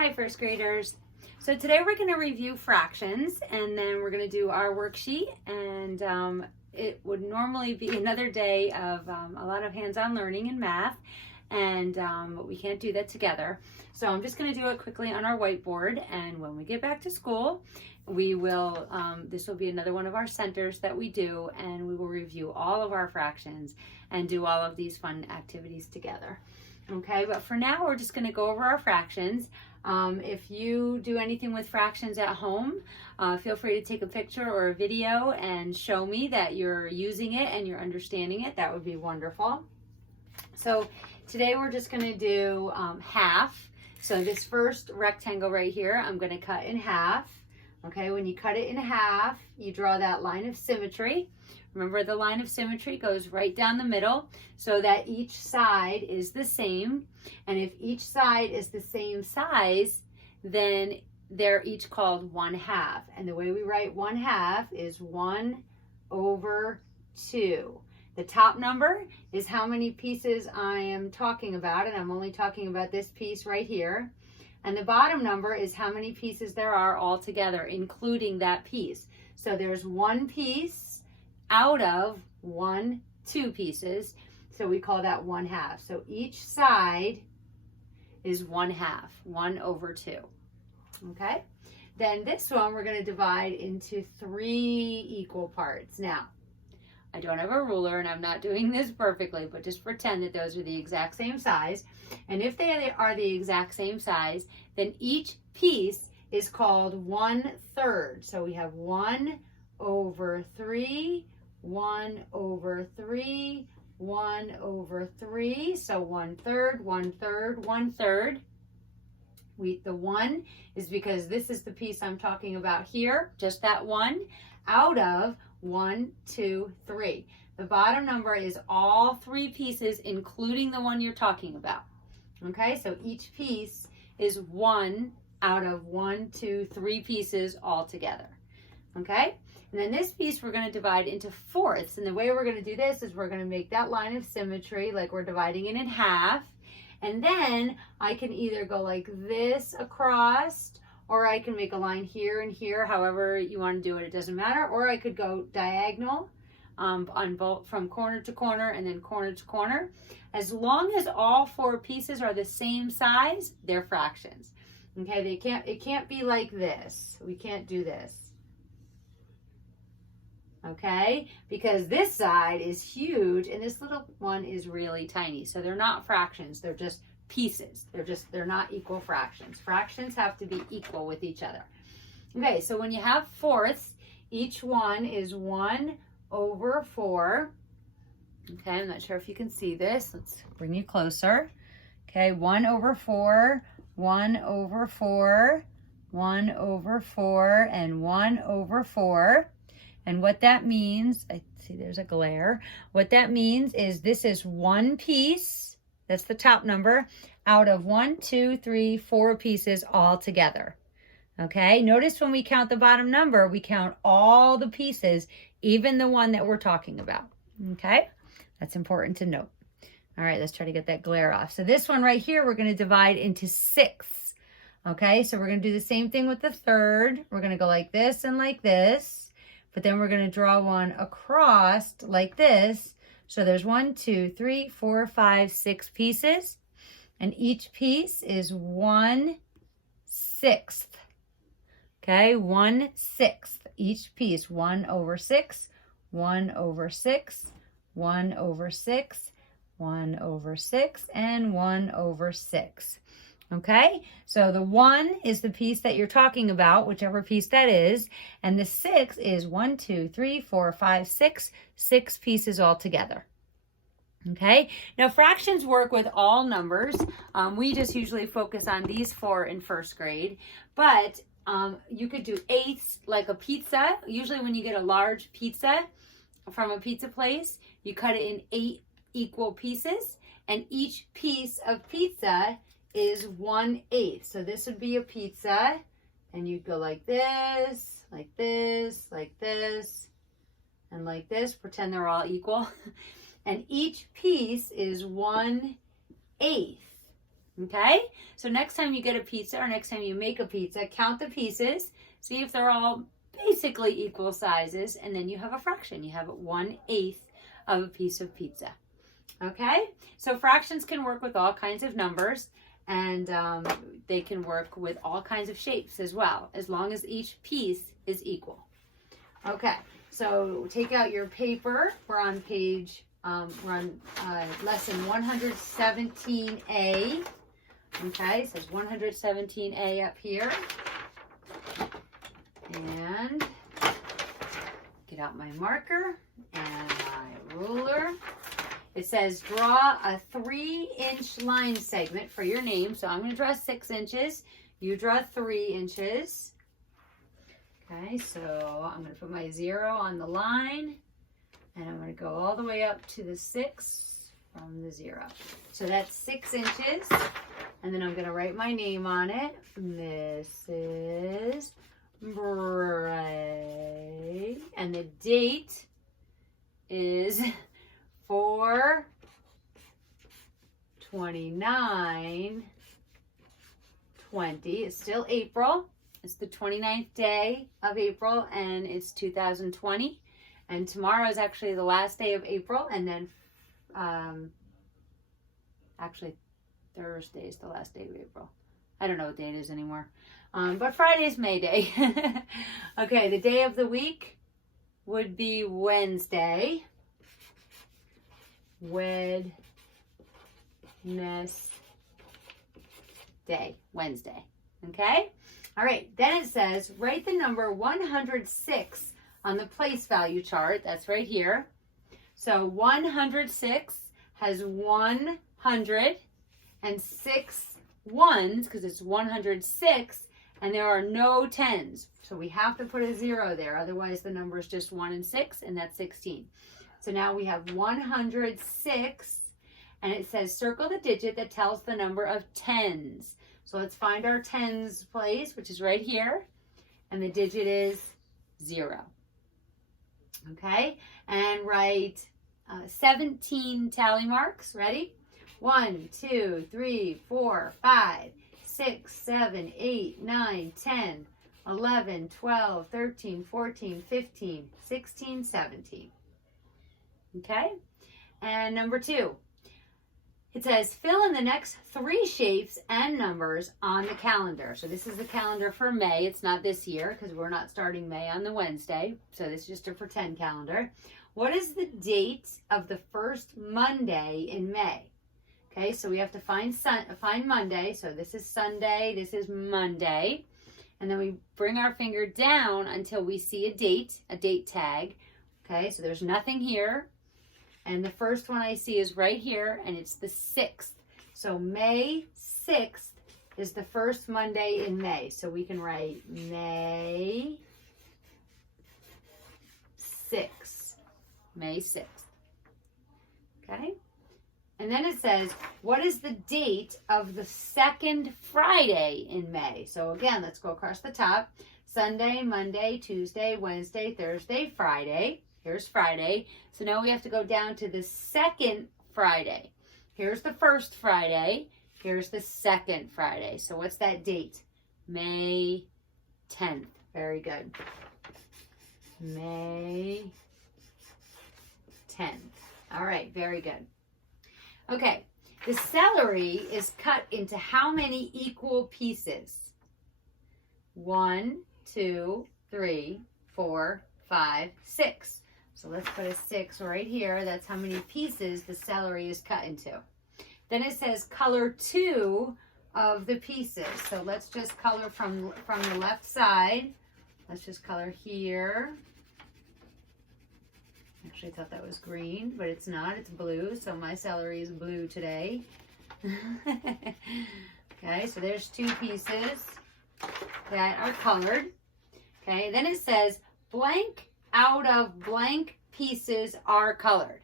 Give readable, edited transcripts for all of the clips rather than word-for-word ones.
Hi, first graders. So today we're going to review fractions, and then we're going to do our worksheet, and it would normally be another day of a lot of hands-on learning in math, and but we can't do that together. So I'm just going to do it quickly on our whiteboard, and when we get back to school, we will, this will be another one of our centers that we do, and we will review all of our fractions and do all of these fun activities together. Okay, but for now, we're just going to go over our fractions. If you do anything with fractions at home, feel free to take a picture or a video and show me that you're using it and you're understanding it. That would be wonderful. So today we're just going to do half. So this first rectangle right here, I'm going to cut in half. Okay, when you cut it in half, you draw that line of symmetry. Remember, the line of symmetry goes right down the middle so that each side is the same. And if each side is the same size, then they're each called 1/2. And the way we write 1/2 is 1/2. The top number is how many pieces I am talking about, and I'm only talking about this piece right here. And the bottom number is how many pieces there are all together, including that piece. So there's one piece out of 2 pieces, so we call that 1/2. So each side is 1/2, 1/2. Okay, then this one we're going to divide into 3 equal parts. Now, I don't have a ruler and I'm not doing this perfectly, but just pretend that those are the exact same size. And if they are the exact same size, then each piece is called 1/3. So we have 1/3, 1/3, 1/3. So 1/3, 1/3, 1/3. The 1 is because this is the piece I'm talking about here, just that 1, out of 1, 2, 3. The bottom number is all 3 pieces, including the one you're talking about. Okay, so each piece is 1 out of 1, 2, 3 pieces all together. Okay, and then this piece we're going to divide into fourths. And the way we're going to do this is we're going to make that line of symmetry like we're dividing it in half. And then I can either go like this across, or I can make a line here and here, however you want to do it, it doesn't matter. Or I could go diagonal on both, from corner to corner and then corner to corner. As long as all 4 pieces are the same size, they're fractions. Okay, it can't be like this. We can't do this. Okay, because this side is huge and this little one is really tiny. So they're not fractions, they're just pieces. They're not equal fractions. Fractions have to be equal with each other. Okay, so when you have fourths, each one is 1/4. Okay, I'm not sure if you can see this. Let's bring you closer. Okay, 1/4, 1/4, 1/4, and 1/4. And what that means, I see there's a glare. What that means is this is 1 piece, that's the top number, out of 1, 2, 3, 4 pieces all together. Okay, notice when we count the bottom number, we count all the pieces, even the one that we're talking about. Okay, that's important to note. All right, let's try to get that glare off. So this one right here, we're going to divide into 6. Okay, so we're going to do the same thing with the third. We're going to go like this and like this. But then we're going to draw one across like this. So there's 1, 2, 3, 4, 5, 6 pieces. And each piece is 1/6. Okay, 1/6. Each piece, 1/6, 1/6, 1/6, 1/6, and 1/6. Okay, so the 1 is the piece that you're talking about, whichever piece that is, and the 6 is 1, 2, 3, 4, 5, 6 pieces all together. Okay, now fractions work with all numbers. We just usually focus on these 4 in first grade, but you could do eighths like a pizza. Usually when you get a large pizza from a pizza place, you cut it in 8 equal pieces, and each piece of pizza is 1/8. So this would be a pizza, and you'd go like this, like this, like this, and like this. Pretend they're all equal. And each piece is 1/8. Okay, so next time you get a pizza or next time you make a pizza, count the pieces, see if they're all basically equal sizes, and then you have a fraction. You have 1/8 of a piece of pizza. Okay, so fractions can work with all kinds of numbers, and they can work with all kinds of shapes as well, as long as each piece is equal. Okay, so take out your paper. We're on lesson 117A. Okay, it says 117A up here. And get out my marker and my ruler. It says draw a 3-inch line segment for your name. So I'm going to draw 6 inches. You draw 3 inches. Okay, so I'm going to put my 0 on the line. And I'm going to go all the way up to the 6 from the 0. So that's 6 inches. And then I'm going to write my name on it. Mrs. Bray. And the date is 4/29/20. It's still April. It's the 29th day of April, and it's 2020. And tomorrow is actually the last day of April, and then actually Thursday is the last day of April. I don't know what day it is anymore. But Friday's May Day. Okay, the day of the week would be Wednesday. Wednesday. Wednesday. Okay? All right, then it says, write the number 106 on the place value chart. That's right here. So 106 has 106 ones, because it's 106, and there are no tens. So we have to put a 0 there. Otherwise, the number is just 1 and 6, and that's 16. So now we have 106, and it says circle the digit that tells the number of tens. So let's find our tens place, which is right here, and the digit is 0. Okay, and write 17 tally marks. Ready? 1, 2, 3, 4, 5, 6, 7, 8, 9, 10, 11, 12, 13, 14, 15, 16, 17. Okay, and number 2. It says fill in the next 3 shapes and numbers on the calendar. So this is the calendar for May. It's not this year because we're not starting May on the Wednesday. So this is just a pretend calendar. What is the date of the first Monday in May? Okay, so we have to find Monday. So this is Sunday, this is Monday. And then we bring our finger down until we see a date tag. Okay, so there's nothing here. And the first one I see is right here, and it's the 6th. So May 6th is the first Monday in May. So we can write May 6th. May 6th. Okay? And then it says, what is the date of the second Friday in May? So again, let's go across the top. Sunday, Monday, Tuesday, Wednesday, Thursday, Friday. Here's Friday. So now we have to go down to the second Friday. Here's the first Friday. Here's the second Friday. So what's that date? May 10th. Very good. May 10th. All right, very good. Okay, the celery is cut into how many equal pieces? 1, 2, 3, 4, 5, 6. So let's put a 6 right here. That's how many pieces the celery is cut into. Then it says color 2 of the pieces. So let's just color from the left side. Let's just color here. Actually, I thought that was green, but it's not. It's blue. So my celery is blue today. Okay, so there's 2 pieces that are colored. Okay, then it says blank out of blank pieces are colored.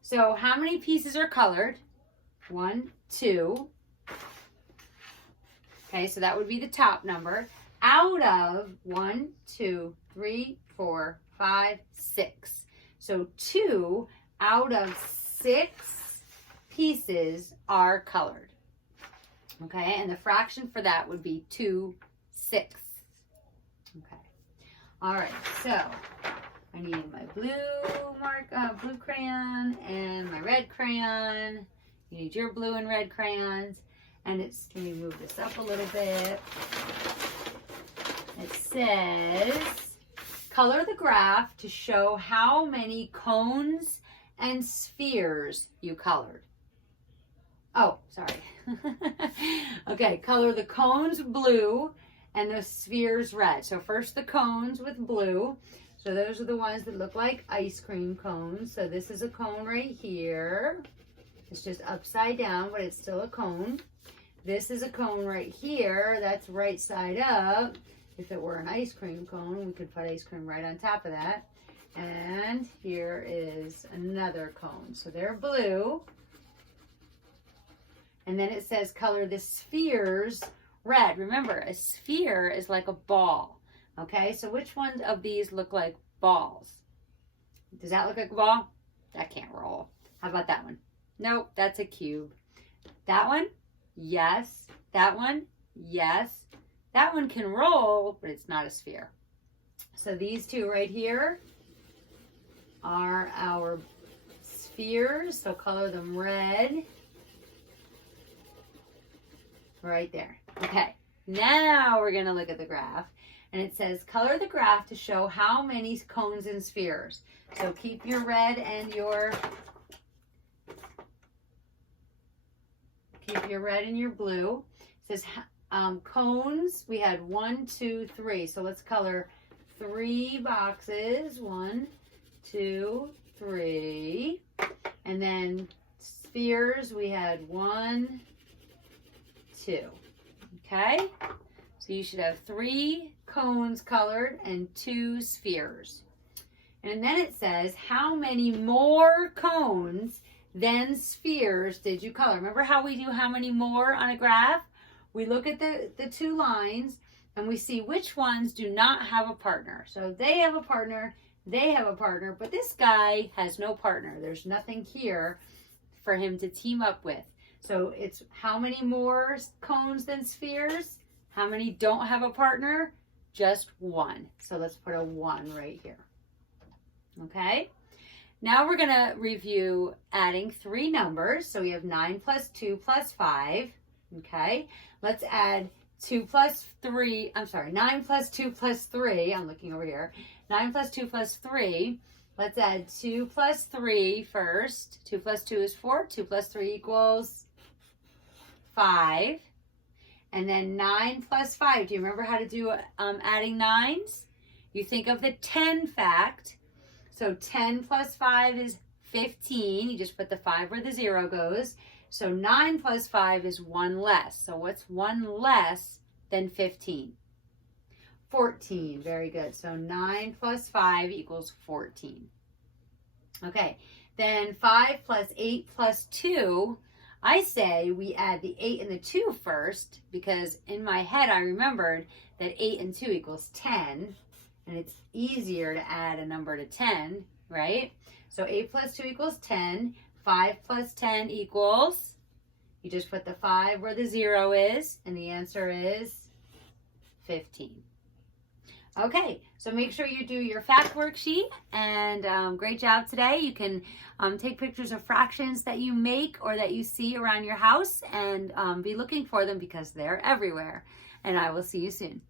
So how many pieces are colored? 1, 2. Okay, so that would be the top number. Out of 1, 2, 3, 4, 5, 6. So 2 out of 6 pieces are colored. Okay, and the fraction for that would be 2/6. Okay. All right, so I need my blue crayon and my red crayon. You need your blue and red crayons. And let me move this up a little bit. It says, color the graph to show how many cones and spheres you colored. Oh, sorry. Okay, color the cones blue and the spheres red. So first the cones with blue. So those are the ones that look like ice cream cones. So this is a cone right here. It's just upside down, but it's still a cone. This is a cone right here. That's right side up. If it were an ice cream cone, we could put ice cream right on top of that. And here is another cone. So they're blue. And then it says color the spheres red. Remember, a sphere is like a ball. Okay, so which one of these look like balls? Does that look like a ball? That can't roll. How about that one? Nope, that's a cube. That one? Yes. That one? Yes. That one can roll, but it's not a sphere. So these two right here are our spheres. So color them red. Right there. Okay, now we're going to look at the graph. And it says, color the graph to show how many cones and spheres. So keep your red and your blue. It says cones, we had 1, 2, 3. So let's color 3 boxes. 1, 2, 3. And then spheres, we had 1, 2. Okay? So you should have 3 cones colored and 2 spheres. And then it says, how many more cones than spheres did you color? Remember how we do how many more on a graph? We look at the 2 lines and we see which ones do not have a partner. So they have a partner, they have a partner, but this guy has no partner. There's nothing here for him to team up with. So it's how many more cones than spheres? How many don't have a partner? Just 1. So let's put a 1 right here. Okay. Now we're going to review adding 3 numbers. So we have 9 plus 2 plus 5. Okay. Let's add 9 plus 2 plus 3. I'm looking over here. 9 plus 2 plus 3. Let's add 2 plus 3 first. 2 plus 2 is 4. 2 plus 3 equals 5. And then 9 plus 5. Do you remember how to do adding 9s? You think of the 10 fact. So 10 plus 5 is 15. You just put the 5 where the 0 goes. So 9 plus 5 is 1 less. So what's 1 less than 15? 14. Very good. So 9 plus 5 equals 14. Okay. Then 5 plus 8 plus 2. I say we add the 8 and the 2 first, because in my head I remembered that 8 and 2 equals 10, and it's easier to add a number to 10, right? So 8 plus 2 equals 10. 5 plus 10 equals, you just put the 5 where the 0 is, and the answer is 15. Okay, so make sure you do your fact worksheet, and great job today. You can take pictures of fractions that you make or that you see around your house, and be looking for them because they're everywhere. And I will see you soon.